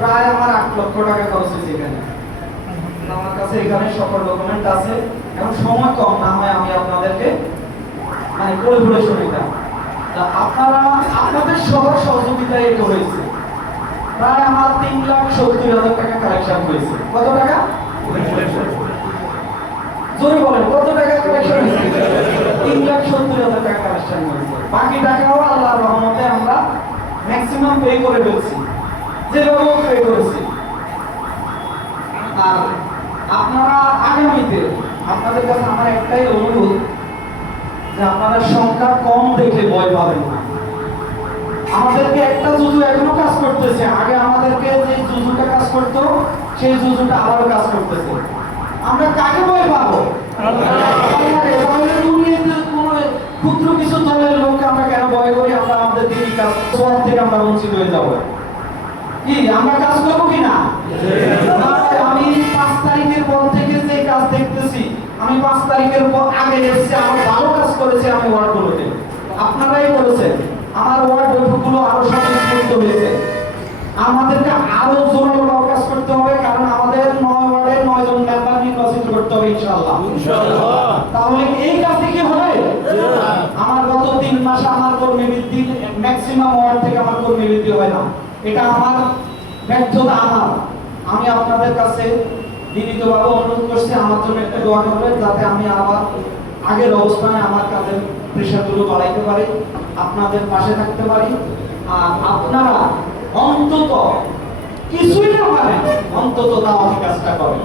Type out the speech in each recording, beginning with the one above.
প্রায় আমার 8 লক্ষ টাকা খরচ হয়েছে এখানে। আমার কাছে এখানে সকল ডকুমেন্ট আছে। এখন সময় কম, না হয় আমি আপনাদেরকে মানে পড়ে শোনাইতাম। তা আপনারা আপনাদের সবার সহযোগিতায় এটা হয়েছে। প্রায় আমার 3,70,000 টাকা কালেকশন হয়েছে। কত টাকা? জোরে বলেন, কত টাকা কালেকশন হয়েছে? 3,70,000 টাকা কালেকশন হয়েছে। বাকি টাকাও আল্লাহর রহমতে আমরা ম্যাক্সিমাম পে করে ফেলছি, যেভাবেও পে করেছি। আর আপনারা আগামীতে আপনাদের কাছে আমার একটাই অনুরোধ যে আপনারা সংখ্যা কম দেখে ভয় পাবেন না। আমাদেরকে একটা জুজু এখনো কাজ করতেছে, আগে আমাদেরকে যে জুজুটা কাজ করতো সেই জুজুটা আবারও কাজ করতেছে। আমরা কাকে ভয় পাবো? ক্ষুদ্র কিছু দলের লোককে আমরা কেন ভয় করি? আমরা আমাদের দিনই কাজ থেকে আমরা বঞ্চিত হয়ে যাবো। কি আমরা কাজ করবো কিনা? আমি 5 তারিখের পর থেকে যে কাজ দেখতেছি, আমি 5 তারিখের পর আগে এসেছি, আমার ভালো কাজ করেছে আমি ওয়ার্ডগুলোতে। আপনারাই বলেছেন আমার ওয়ার্ড বৈঠকগুলো আরো স্বতঃস্ফূর্ত হয়েছে। আমাদেরকে আরো জোরালো কাজ করতে হবে, কারণ আমাদের 9 ওয়ার্ডে 9 জন মেম্বার নির্বাচিত করতে হবে ইনশাআল্লাহ। তাহলে এই কাজে কি হবে? আমার গত 3 মাসে আমার কর্মী বৃদ্ধি ম্যাক্সিমাম ওয়ার্ড থেকে আমার কর্মী বৃদ্ধি হয় না। এটা আমার ব্যর্থতা। আমি আপনাদের কাছে বিনীতভাবে অনুরোধ করছি আমার জন্য একটা দোয়া করবেন, যাতে আমি আবার আগের অবস্থানে আমার কাজের প্রেশারগুলো বাড়াইতে পারি, আপনাদের পাশে থাকতে পারি। আর আপনারা অন্তত কিছুই না পারেন, অন্তত দাওয়াতি কাজটা করবেন।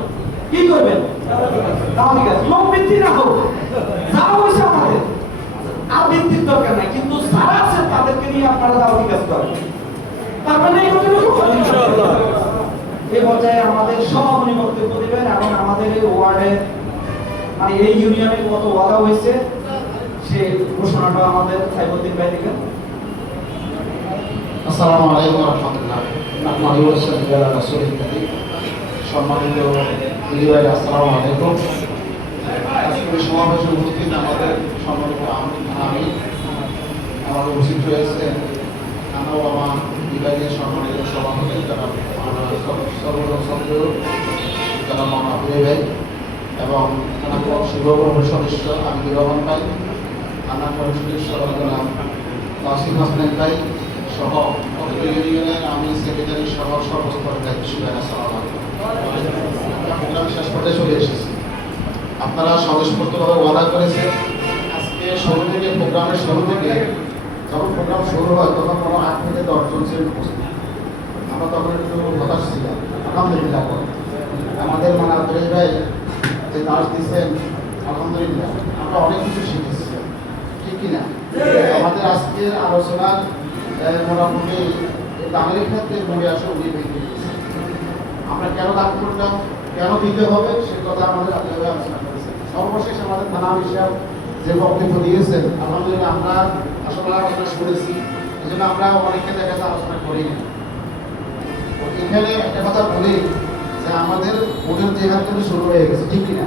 কি করবেন? দাওয়াতি কাজ। লোক বৃদ্ধি না হোক, যা হয়েছে আমাদের আর বৃদ্ধির দরকার নাই, কিন্তু যারা আছে তাদেরকে নিয়ে আপনারা দাওয়াতি কাজ করেন। পারবেন এই ইনশাআল্লাহ। এই পর্যায়ে আমাদের সভাপতি বক্তব্য দিবেন এবং আমাদের এই ওয়ার্ডে মানে এই ইউনিয়নে কত ওয়াদা হয়েছে সেই ঘোষণাটা আমাদের সাইফুদ্দিন ভাই দিবেন। আসসালামু আলাইকুম ওয়া রাহমাতুল্লাহ। আপনাদের সাথে রাসূলের কাছে সম্মানিত দিদি ভাই, আসসালামু আলাইকুম। আজকের সমাবেশে উপস্থিত আমাদের সম্মানিত আমি আমাদের উপস্থিত রয়েছে আনোয়ামা বিভাগের সম্মানিত সভাপতি যারা যারা মামা হুয়ে ভাই এবং শিবভূমির সদস্য আমিনুর রহমান ভাই, থানা পরিষদের সদস্য নাসির হাসান ভাই সহ ইউনিয়নের আমি সেক্রেটারি সহ সর্বস্তরের দায়িত্বশীল। প্রোগ্রাম শেষ পর্যায়ে চলে এসেছি। আপনারা স্বতঃস্ফূর্তভাবে ওয়াদা করেছেন। আজকে শুরু থেকে প্রোগ্রামের শুরু থেকে যখন প্রোগ্রাম শুরু হয় তখন কোনো 8 থেকে 10 জন ছিলেন উপস্থিত। আমরা তখন একটু হতাশ ছিলাম। আলহামদুলিল্লাহ আমাদের মানে আব্দুল ভাই যে নাচ দিচ্ছেন, আলহামদুলিল্লাহ আমরা অনেক কিছু শিখেছি, ঠিক কিনা? আমাদের আজকের আলোচনার মোটামুটি দামের ক্ষেত্রে মনে আসে উনি ভেঙে দিয়েছে। আমরা কেন দান করলাম, কেন দিতে হবে সে কথা আমাদের আপনারা আলোচনা করেছেন। সর্বশেষ আমাদের থানা বিষয় যে বক্তব্য দিয়েছেন, আলহামদুলিল্লাহ আমরা আসলে আলোচনা শুনেছি, এই জন্য আমরা অনেককে দেখা যাচ্ছে আলোচনা করি না। এখানে একটা কথা বলি যে আমাদের ভোটের জায়গা থেকে শুরু হয়ে গেছে, ঠিক কিনা?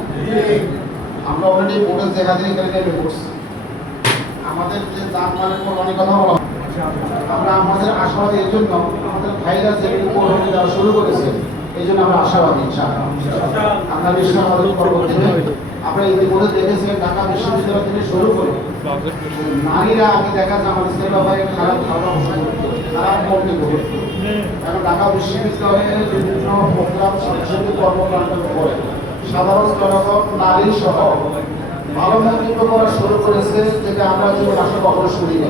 আমরা অলরেডি ভোটের জায়গা থেকে এখানে নেমে পড়ছি। আমাদের যে জানমালের পর অনেক কথা বলা, আমরা আমাদের আশাবাদী এই জন্য আমাদের ভাইরা যে পৌরণী দেওয়া শুরু করেছে, এই জন্য আমরা আশাবাদী ইনশাআল্লাহ। আমরা বিশ্বাস আমাদের পরবর্তীতে আমরা ইতিমধ্যে দেখেছেন ঢাকা বিশ্ববিদ্যালয় থেকে শুরু করে নারীরা আগে দেখা যায় আমাদের ছেলে ভাই খারাপ খারাপ মন্তব্য করত। এখন ঢাকা বিশ্ববিদ্যালয়ের বিভিন্ন প্রোগ্রাম সাংস্কৃতিক কর্মকাণ্ড করে সাধারণ জনগণ নারী সহ ভালো মন্তব্য করা শুরু করেছে, যেটা আমরা জীবন আশা কখনো শুনি না।